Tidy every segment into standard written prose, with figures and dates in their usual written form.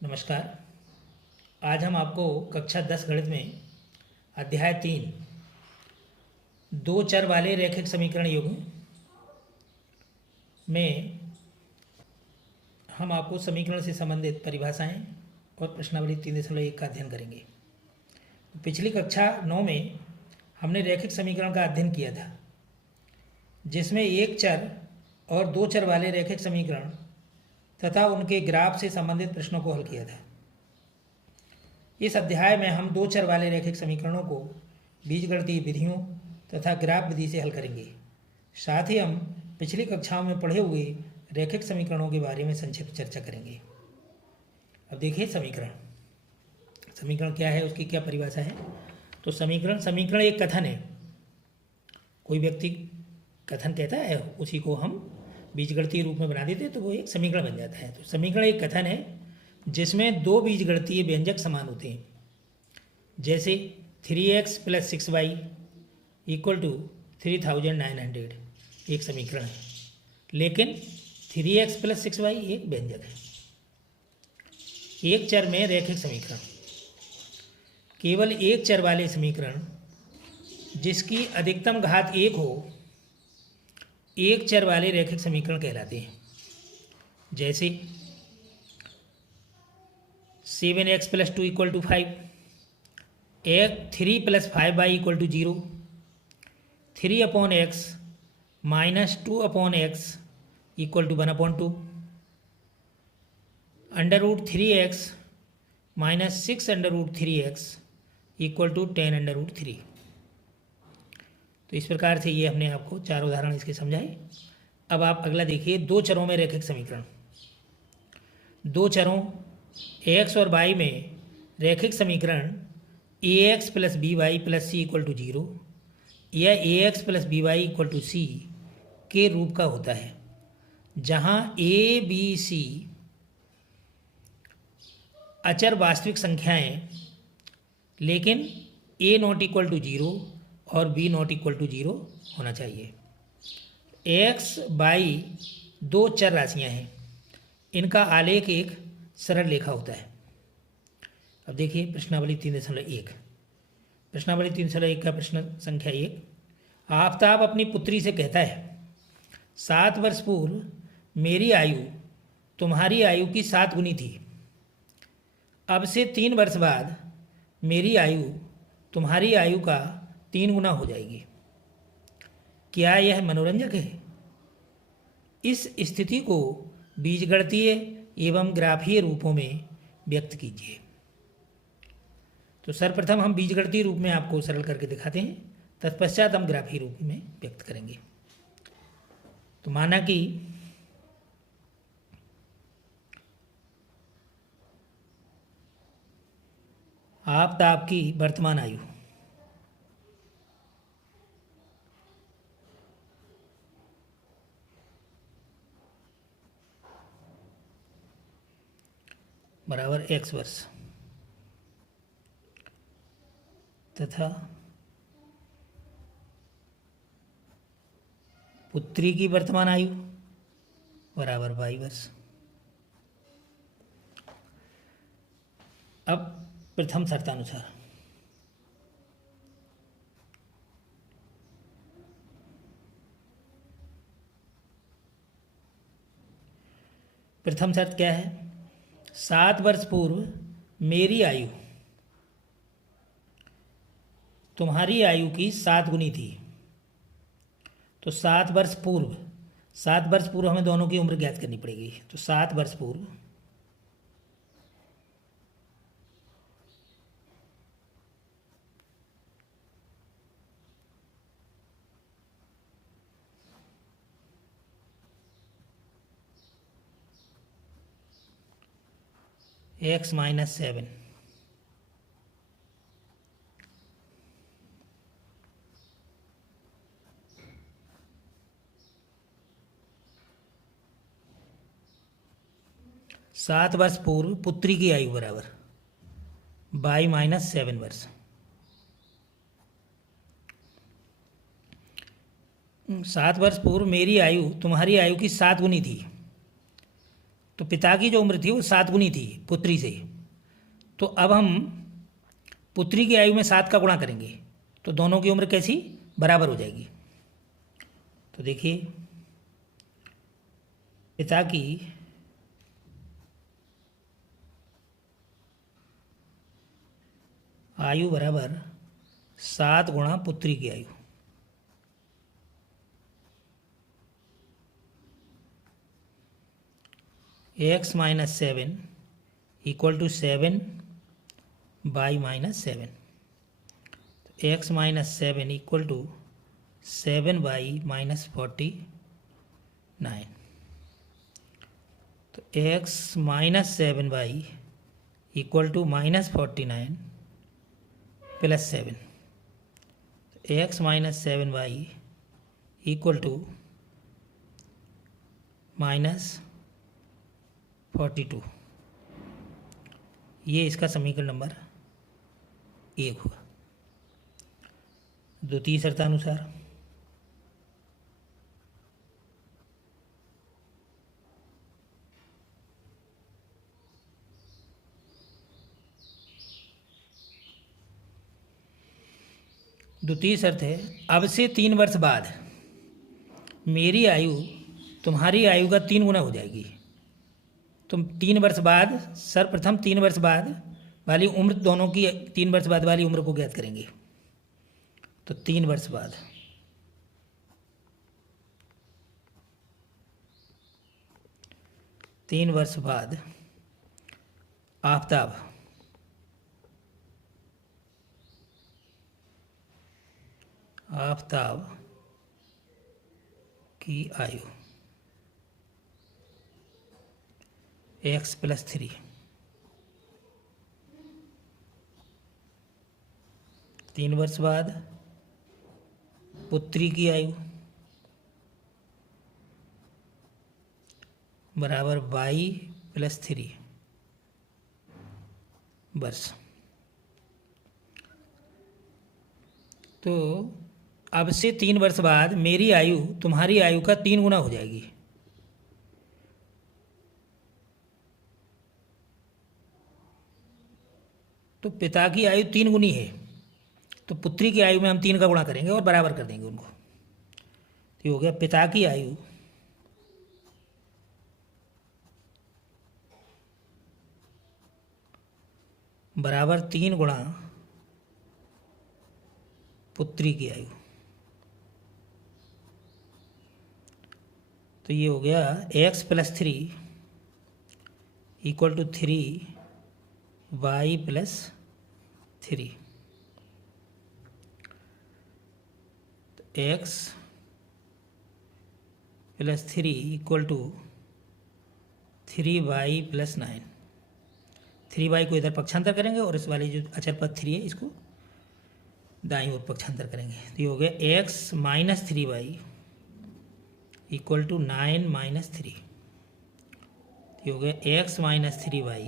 नमस्कार। आज हम आपको कक्षा 10 गणित में अध्याय 3 दो चर वाले रैखिक समीकरण युग्म में हम आपको समीकरण से संबंधित परिभाषाएं और प्रश्नावली 3.1 का अध्ययन करेंगे। पिछली कक्षा 9 में हमने रैखिक समीकरण का अध्ययन किया था, जिसमें एक चर और दो चर वाले रैखिक समीकरण तथा उनके ग्राफ से संबंधित प्रश्नों को हल किया था। इस अध्याय में हम दो चर वाले रैखिक समीकरणों को बीजगणितीय विधियों तथा ग्राफ विधि से हल करेंगे। साथ ही हम पिछली कक्षाओं में पढ़े हुए रैखिक समीकरणों के बारे में संक्षिप्त चर्चा करेंगे। अब देखिए समीकरण क्या है, उसकी क्या परिभाषा है। तो समीकरण एक कथन है। कोई व्यक्ति कथन कहता है, उसी को हम बीजगणितीय रूप में बना देते हैं तो वो एक समीकरण बन जाता है। तो समीकरण एक कथन है जिसमें दो बीजगणितीय व्यंजक समान होते हैं। जैसे 3x + 6y = 3900 एक समीकरण है, लेकिन 3x + 6y एक व्यंजक है। एक चर में रैखिक समीकरण, केवल एक चर वाले समीकरण जिसकी अधिकतम घात 1 हो, एक चर वाले रैखिक समीकरण कहलाते हैं। जैसे 7x + 2 = 5, 3 + 5y = 0, 3/x - 2/x = 1/2, √3x - 6√3x = 10√3। तो इस प्रकार से ये हमने आपको 4 उदाहरण इसके समझाए। अब आप अगला देखिए, दो चरों में रैखिक समीकरण। दो चरों x और y में रैखिक समीकरण ax + by + c = 0 या ax + by = c के रूप का होता है, जहाँ a, b, c अचर वास्तविक संख्याएं, लेकिन a ≠ 0 और b ≠ 0 होना चाहिए। x, y दो चर राशियां हैं। इनका आलेख एक सरल रेखा होता है। अब देखिए प्रश्नावली 3.1। प्रश्नावली 3.1 का प्रश्न संख्या 1। आफताब अपनी पुत्री से कहता है, 7 वर्ष पूर्व मेरी आयु तुम्हारी आयु की 7 गुनी थी। अब से 3 वर्ष बाद मेरी आयु तुम्हारी आयु का 3 गुना हो जाएगी। क्या यह मनोरंजक है? इस स्थिति को बीजगणितीय एवं ग्राफीय रूपों में व्यक्त कीजिए। तो सर्वप्रथम हम बीजगणितीय रूप में आपको सरल करके दिखाते हैं, तत्पश्चात हम ग्राफीय रूप में व्यक्त करेंगे। तो माना कि आफताब की वर्तमान आयु बराबर x वर्ष तथा पुत्री की वर्तमान आयु बराबर y वर्ष। अब प्रथम शर्तानुसार प्रथम शर्त क्या है? 7 वर्ष पूर्व मेरी आयु तुम्हारी आयु की 7 गुनी थी। तो 7 वर्ष पूर्व हमें दोनों की उम्र ज्ञात करनी पड़ेगी। तो 7 वर्ष पूर्व x - 7 7 वर्ष पूर्व पुत्री की आयु बराबर y - 7 वर्ष। 7 वर्ष पूर्व मेरी आयु तुम्हारी आयु की 7 गुनी थी। तो पिता की जो उम्र थी वो 7 गुनी थी पुत्री से। तो अब हम पुत्री की आयु में 7 का गुणा करेंगे तो दोनों की उम्र कैसी बराबर हो जाएगी। तो देखिए पिता की आयु बराबर 7 गुणा पुत्री की आयु। x minus 7 equal to 7 by minus 7। x minus 7 equal to 7 by minus 49। तो x minus 7 by equal to minus 49 plus 7। x minus 7 by equal to minus 42। ये इसका समीकरण नंबर 1 हुआ। द्वितीय शर्तानुसार द्वितीय शर्त है अब से 3 वर्ष बाद मेरी आयु तुम्हारी आयु का 3 गुना हो जाएगी। तुम 3 वर्ष बाद सर्वप्रथम 3 वर्ष बाद वाली उम्र दोनों की 3 वर्ष बाद वाली उम्र को ज्ञात करेंगे। तो 3 वर्ष बाद आफताब की आयु x प्लस 3। 3 वर्ष बाद पुत्री की आयु बराबर y प्लस 3 वर्ष। तो अब से 3 वर्ष बाद मेरी आयु तुम्हारी आयु का 3 गुना हो जाएगी। तो पिता की आयु 3 गुनी है तो पुत्री की आयु में हम 3 का गुणा करेंगे और बराबर कर देंगे उनको। तो ये हो गया पिता की आयु बराबर 3 गुणा पुत्री की आयु। तो ये हो गया x plus 3 equal to 3y plus 3। तो x plus 3 equal to 3y plus 9। 3y को इधर पक्षांतर करेंगे और इस वाले जो अचर पद 3 है इसको दाईं ओर पक्षांतर करेंगे। तो ये हो गया x minus 3y equal to 9 minus 3। ये हो गया x minus 3y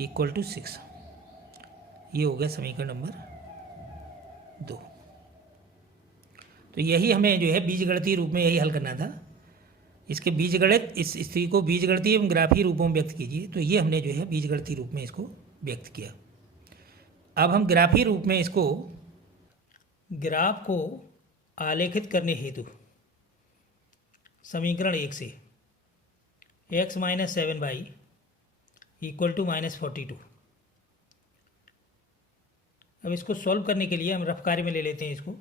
equal to 6। ये हो गया समीकरण नंबर 2। तो यही हमें जो है बीजगणितीय रूप में यही हल करना था। इसके बीजगणित इस स्थिति को बीजगणितीय एवं ग्राफीय रूपों में व्यक्त कीजिए। तो ये हमने जो है बीजगणितीय रूप में इसको व्यक्त किया। अब हम ग्राफीय रूप में इसको ग्राफ को आलेखित करने हेतु समीकरण 1 से x minus 7y equal to minus 42। अब इसको सॉल्व करने के लिए हम रफ कार्य में ले लेते हैं इसको।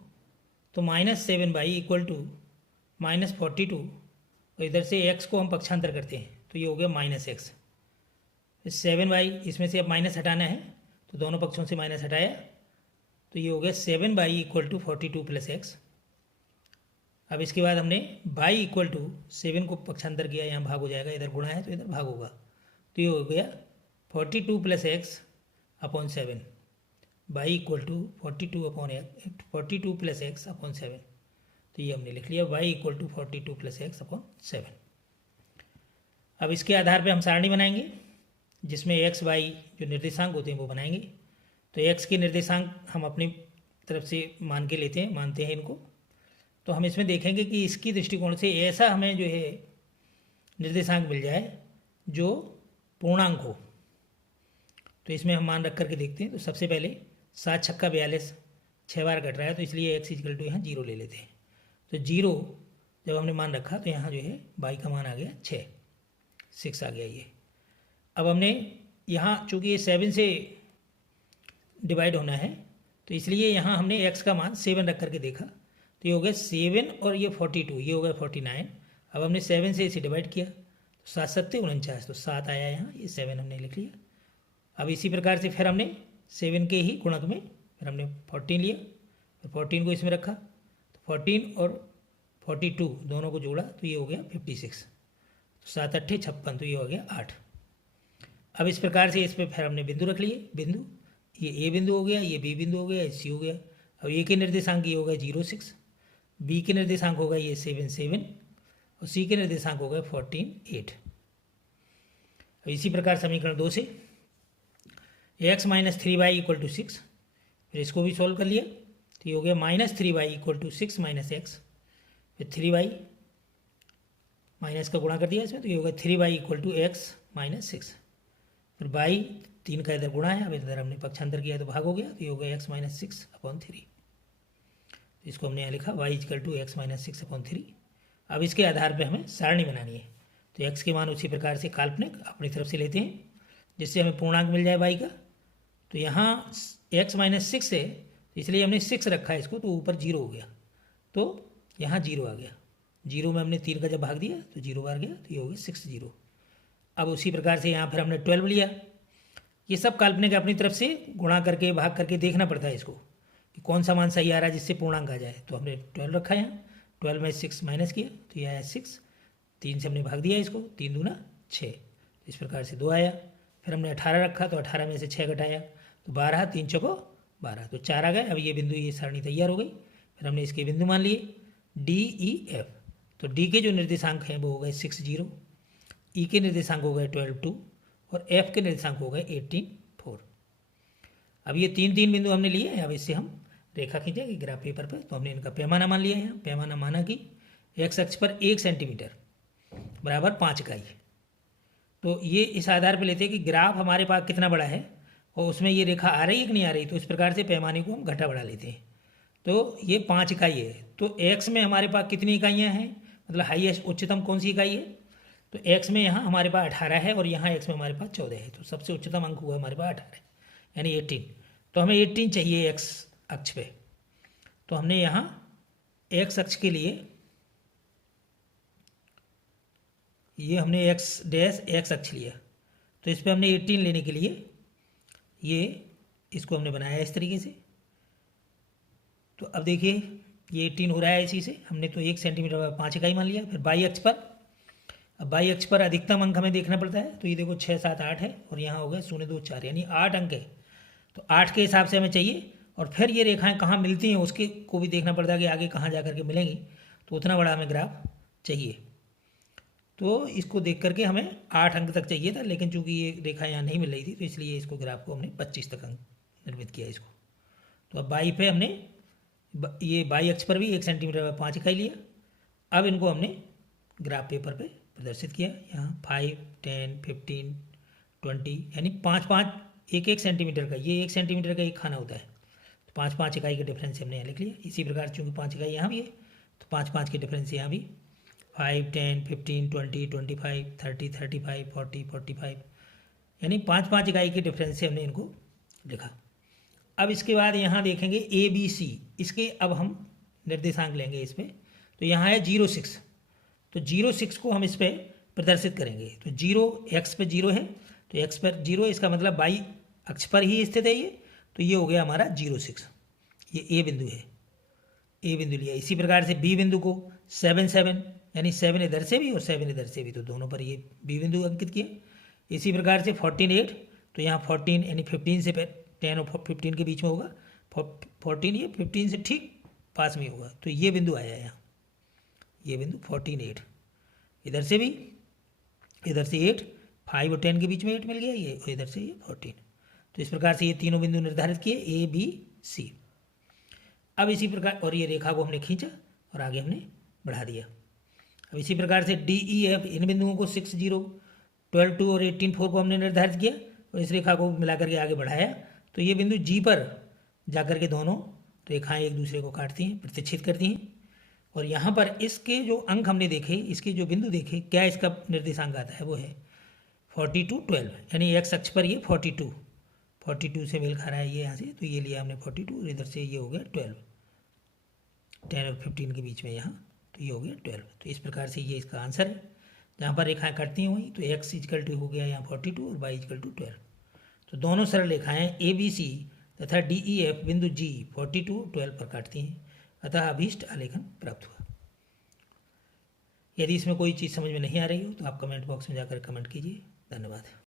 तो minus 7y equal to minus 42 और इधर से x को हम पक्षांतर करते हैं तो ये हो गया माइनस x। 7y इसमें से अब माइनस हटाना है तो दोनों पक्षों से माइनस हटाया तो ये हो गया 7y equal to 42 plus x। अब इसके बाद हमने y इक्वल टू 7 को पक्षांतर किया, यहाँ भाग हो जाएगा, इधर गुणा है तो इधर भाग होगा। तो ये हो गया 42 plus x upon 7 y equal to 42 plus x upon 7। तो ये हमने लिख लिया y equal to 42 plus x upon 7। अब इसके आधार पे हम सारणी बनाएंगे जिसमें x y जो निर्देशांक होते हैं वो बनाएंगे। तो x के निर्देशांक हम अपनी तरफ से मानते हैं इनको। तो हम इसमें देखेंगे कि इसकी दृष्टिकोण से ऐसा हमें जो है निर्देशांक मिल जाए जो पूर्णांक हो, तो इसमें हम मान रख करके देखते हैं। तो सबसे पहले 7 छक्का 42 6 बार घट रहा है, तो इसलिए x इक्वल टू यहाँ 0 ले लेते हैं। तो 0 जब हमने मान रखा तो यहाँ जो है y का मान आ गया 6 आ गया ये। अब हमने यहाँ चूँकि ये 7 से डिवाइड होना है, तो इसलिए यहाँ हमने x का मान 7 रख करके देखा, तो ये हो गया 7 और ये 42, ये हो गया 49। अब हमने 7 से इसे डिवाइड किया, तो 7 7 49, तो 7 आया यहाँ, ये 7 हमने लिख लिया। अब इसी प्रकार से फिर हमने 7 के ही गुणक में फिर हमने 14 लिया, फिर 14 को इसमें रखा, तो 14 और 42 दोनों को जोड़ा तो ये हो गया 56, तो 7 8 56, तो ये हो गया 8। अब इस प्रकार से इस पर फिर हमने बिंदु रख लिए, बिंदु ये ए बिंदु हो गया, ये बी बिंदु हो गया, ये सी हो गया। अब ए के निर्देशांक ये होगा 0 6, बी के निर्देशांक होगा ये 7 7 और सी के निर्देशांक होगा 14 8। अब इसी प्रकार समीकरण 2 से x minus 3y equal to 6, फिर इसको भी सॉल्व कर लिया, तो ये हो गया minus 3y equal to 6 minus X, फिर 3y माइनस का गुणा कर दिया इसमें, तो ये होगा 3y equal to X minus 6, फिर y 3 का इधर गुणा है, अब इधर हमने पक्षांतर किया तो भाग हो गया, तो ये हो गया x माइनस 6/3। इसको हमने यहाँ लिखा y equal to X minus 6/3। अब इसके आधार पर हमें सारणी बनानी है, तो x के मान उसी प्रकार से काल्पनिक अपनी तरफ से लेते हैं जिससे हमें पूर्णांक मिल जाए y का। तो यहाँ x माइनस 6 है, तो इसलिए हमने 6 रखा है इसको, तो ऊपर 0 हो गया, तो यहाँ 0 आ गया। 0 में हमने 3 का जब भाग दिया तो 0 बार गया, तो ये हो गया 6 0। अब उसी प्रकार से यहाँ फिर हमने 12 लिया। ये सब काल्पनिक अपनी तरफ से गुणा करके भाग करके देखना पड़ता है इसको कि कौन सा मान सही आ रहा है जिससे पूर्णांक आ जाए। तो हमने 12 रखा यहाँ, 12 में 6 माइनस किया तो यह आया 6, 3 से हमने भाग दिया इसको, 3 दूना 6, इस प्रकार से 2 आया। फिर हमने 18 रखा, तो 18 में से 6 घटाया तो 12, 3 चौको 12, तो 4 आ गए। अब ये बिंदु, ये सारणी तैयार हो गई। फिर हमने इसके बिंदु मान लिए डी ई एफ। तो डी के जो निर्देशांक हैं वो हो गए 6 0, ई के निर्देशांक हो गए 12 2 और एफ के निर्देशांक हो गए 18 4। अब ये 3 बिंदु हमने लिए हैं। अब इससे हम रेखा खींचेंगे ग्राफ पेपर पर। तो हमने इनका पैमाना मान लिया है। यहाँ पैमाना माना कि एक्स अक्ष पर 1 सेंटीमीटर बराबर 5 इकाई। तो ये इस आधार पर लेते हैं कि ग्राफ हमारे पास कितना बड़ा है और उसमें ये रेखा आ रही है कि नहीं आ रही, तो इस प्रकार से पैमाने को हम घटा बढ़ा लेते हैं। तो ये 5 इकाई है, तो एक्स में हमारे पास कितनी इकाइयाँ हैं, मतलब हाईएस्ट उच्चतम कौन सी इकाई है, तो एक्स में यहाँ हमारे पास 18 है और यहाँ एक्स में हमारे पास 14 है, तो सबसे उच्चतम अंक हुआ हमारे पास 18 यानी 18। तो हमें 18 चाहिए एक्स अक्ष पे। तो हमने यहाँ एक्स अक्ष के लिए ये हमने एक्स डैश एक्स अक्ष लिया, तो इस पर हमने 18 लेने के लिए ये इसको हमने बनाया इस तरीके से। तो अब देखिए ये 18 हो रहा है इसी से, हमने तो 1 सेंटीमीटर 5 इकाई मान लिया। फिर बाई अक्ष पर, अब बाई अक्ष पर अधिकतम अंक हमें देखना पड़ता है। तो ये देखो 6 7 8 है और यहाँ हो गए 0 2 4 यानी 8 अंक है। तो 8 के हिसाब से हमें चाहिए। और फिर ये रेखाएं कहाँ मिलती हैं उसके को भी देखना पड़ता है कि आगे कहाँ जा करके मिलेंगी, तो उतना बड़ा हमें ग्राफ चाहिए। तो इसको देख करके हमें 8 अंक तक चाहिए था, लेकिन चूंकि ये रेखा यहाँ नहीं मिल रही थी तो इसलिए इसको ग्राफ को हमने 25 तक अंक निर्मित किया इसको। तो अब बाई पे हमने ये बाई अक्ष पर भी 1 सेंटीमीटर 5 इकाई लिया। अब इनको हमने ग्राफ पेपर पे प्रदर्शित किया। यहाँ 5 10 15 20 यानी 5 5 1 सेंटीमीटर का, ये 1 सेंटीमीटर का एक खाना होता है, तो 5 5 इकाई के डिफरेंस हमने यहाँ लिख लिया। इसी प्रकार चूँकि 5 इकाई यहाँ भी है तो 5 5 के डिफरेंस यहाँ भी 5 10 15 20 25 30 35 40 45 यानी 5 5 इकाई के डिफरेंस से हमने इनको लिखा। अब इसके बाद यहाँ देखेंगे ए बी सी, इसके अब हम निर्देशांक लेंगे इस पर। तो यहाँ है 0 6, तो 0 6 को हम इस पर प्रदर्शित करेंगे। तो 0 एक्स पे 0 है, तो एक्स पर 0, इसका मतलब बाई अक्ष पर ही स्थित है ये, तो ये हो गया हमारा 0 6, ये ए बिंदु है, ए बिंदु लिया। इसी प्रकार से बी बिंदु को 7 7 यानी 7 इधर से भी और 7 इधर से भी, तो दोनों पर ये बी बिंदु अंकित किया। इसी प्रकार से 14 8, तो यहाँ 14 यानी 15 से 10 और 15 के बीच में होगा, 14 ये 15 से ठीक पास में होगा, तो ये बिंदु आया यहाँ, ये बिंदु 14 8। इधर से भी, इधर से 8, 5 और 10 के बीच में 8 मिल गया ये, और इधर से ये 14। तो इस प्रकार से ये तीनों बिंदु निर्धारित किए ए बी सी। अब इसी प्रकार और ये रेखा को हमने खींचा और आगे हमने बढ़ा दिया। अब इसी प्रकार से डी ई एफ इन बिंदुओं को 6, 0, 12, 2 और 18, 4 को हमने निर्धारित किया और इस रेखा को मिलाकर के आगे बढ़ाया, तो ये बिंदु जी पर जाकर के दोनों रेखाएं एक दूसरे को काटती हैं, प्रतिच्छेद करती हैं। और यहाँ पर इसके जो अंक हमने देखे, इसके जो बिंदु देखे, क्या इसका निर्देशांक आता है, वो है 42, 12, यानी एक्स अक्ष पर ये 42 से मेल खा रहा है ये यहाँ से, तो ये लिया हमने 42 और इधर से ये हो गया 12, 10 और 15 के बीच में यहाँ, तो ये हो गया 12। तो इस प्रकार से ये इसका आंसर है। जहाँ पर रेखाएं कटती हैं वहीं, तो एक्स इजकल टू हो गया यहाँ 42 और वाई इजकल टू 12। तो दोनों सरल रेखाएं ए बी सी तथा डी ई एफ बिंदु जी 42, 12 पर काटती हैं, अतः अभीष्ट आलेखन प्राप्त हुआ। यदि इसमें कोई चीज़ समझ में नहीं आ रही हो तो आप कमेंट बॉक्स में जाकर कमेंट कीजिए। धन्यवाद।